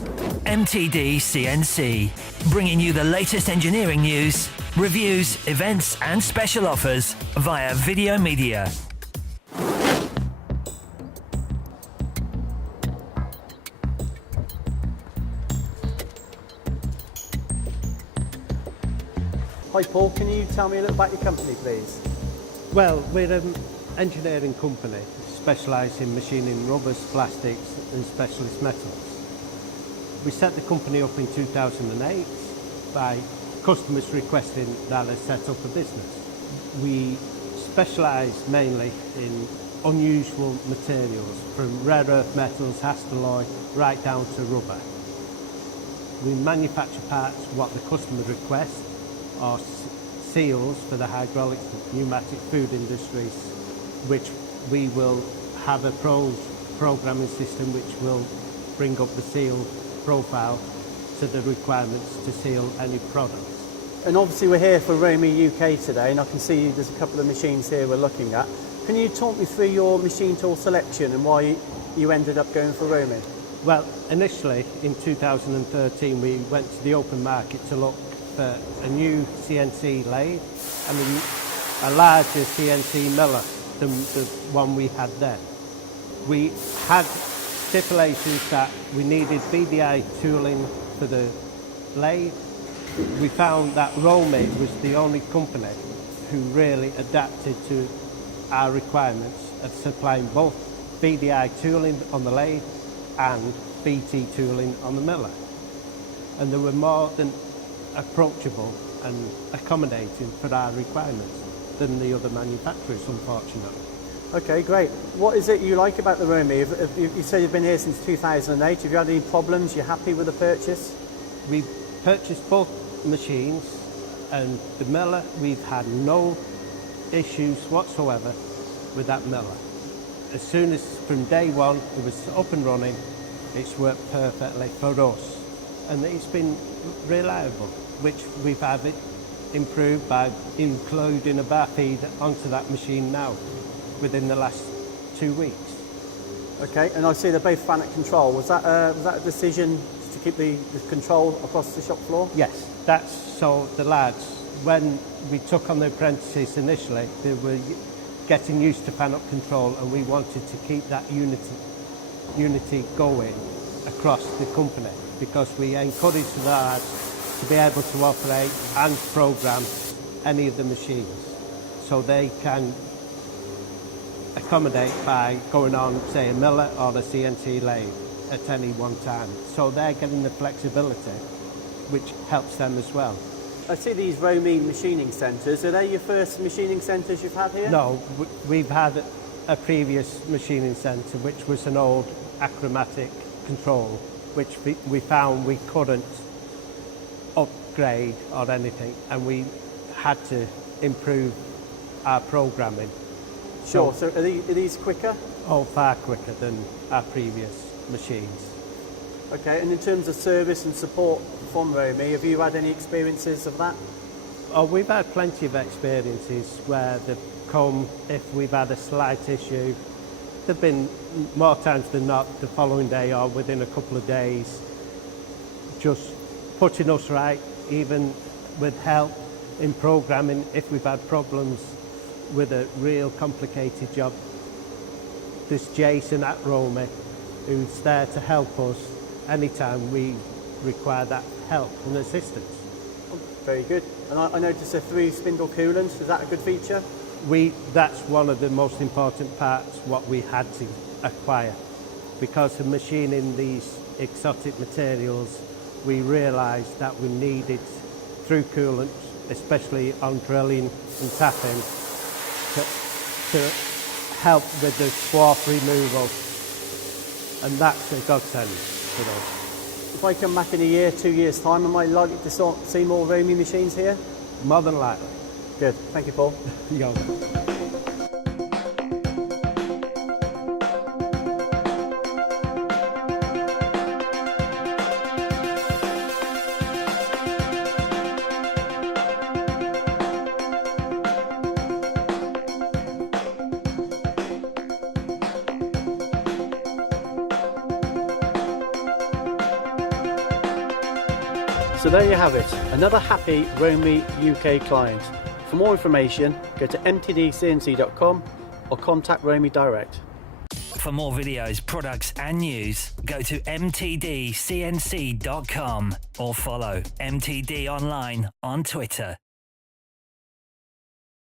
MTD CNC, bringing you the latest engineering news, reviews, events and special offers via video media. Hi Paul, can you tell me a little about your company please? Well, we're an engineering company specialised in machining rubbers, plastics and specialist metals. We set the company up in 2008 by customers requesting that I set up a business. We specialise mainly in unusual materials, from rare earth metals, hastelloy, right down to rubber. We manufacture parts what the customer requests, or seals for the hydraulics and pneumatic food industries, which we will have a programming system which will bring up the seal profile to the requirements to seal any products. And obviously we're here for ROMI UK today, and I can see there's a couple of machines here we're looking at. Can you talk me through your machine tool selection and why you ended up going for ROMI? Well, initially in 2013 we went to the open market to look for a new CNC lathe and a larger CNC miller than the one we had then. We had stipulations that we needed BDI tooling for the lathe. We found that ROMI was the only company who really adapted to our requirements of supplying both BDI tooling on the lathe and BT tooling on the miller. And they were more than approachable and accommodating for our requirements than the other manufacturers, unfortunately. Okay, great. What is it you like about the ROMI? You said you've been here since 2008. Have you had any problems? You're happy with the purchase? We purchased both machines, and the miller, we've had no issues whatsoever with that miller. As soon as from day one it was up and running, it's worked perfectly for us, and it's been reliable, which we've had it improved by including a bar feed onto that machine now within the last 2 weeks. Okay, and I see they're both FANUC control. Was that a decision to keep the control across the shop floor? Yes, that's so the lads, when we took on the apprentices initially, they were getting used to FANUC control, and we wanted to keep that unity going across the company, because we encourage the lads to be able to operate and program any of the machines, so they can accommodate by going on, say, a miller or a CNC lathe at any one time. So they're getting the flexibility, which helps them as well. I see these ROMI machining centres. Are they your first machining centres you've had here? No, we've had a previous machining centre, which was an old achromatic control, which we found we couldn't upgrade or anything, and we had to improve our programming. Sure, so are these quicker? Oh, far quicker than our previous machines. Okay, and in terms of service and support from ROMI, have you had any experiences of that? Oh, we've had plenty of experiences where they've come if we've had a slight issue. They've been more times than not the following day or within a couple of days, just putting us right, even with help in programming if we've had problems with a real complicated job. There's Jason at ROMI who's there to help us anytime we require that help and assistance. Oh, very good. And I noticed a 3-spindle coolant. Is that a good feature? That's one of the most important parts what we had to acquire. Because of machining these exotic materials, we realised that we needed through coolant, especially on drilling and tapping, to help with the swarf removal, and that's a godsend for us. If I come back in a year, 2 years' time, am I likely to see more ROMI machines here? More than likely. Good. Thank you, Paul. You're So there you have it, another happy ROMI UK client. For more information, go to mtdcnc.com or contact ROMI direct. For more videos, products and news, go to mtdcnc.com or follow MTD Online on Twitter.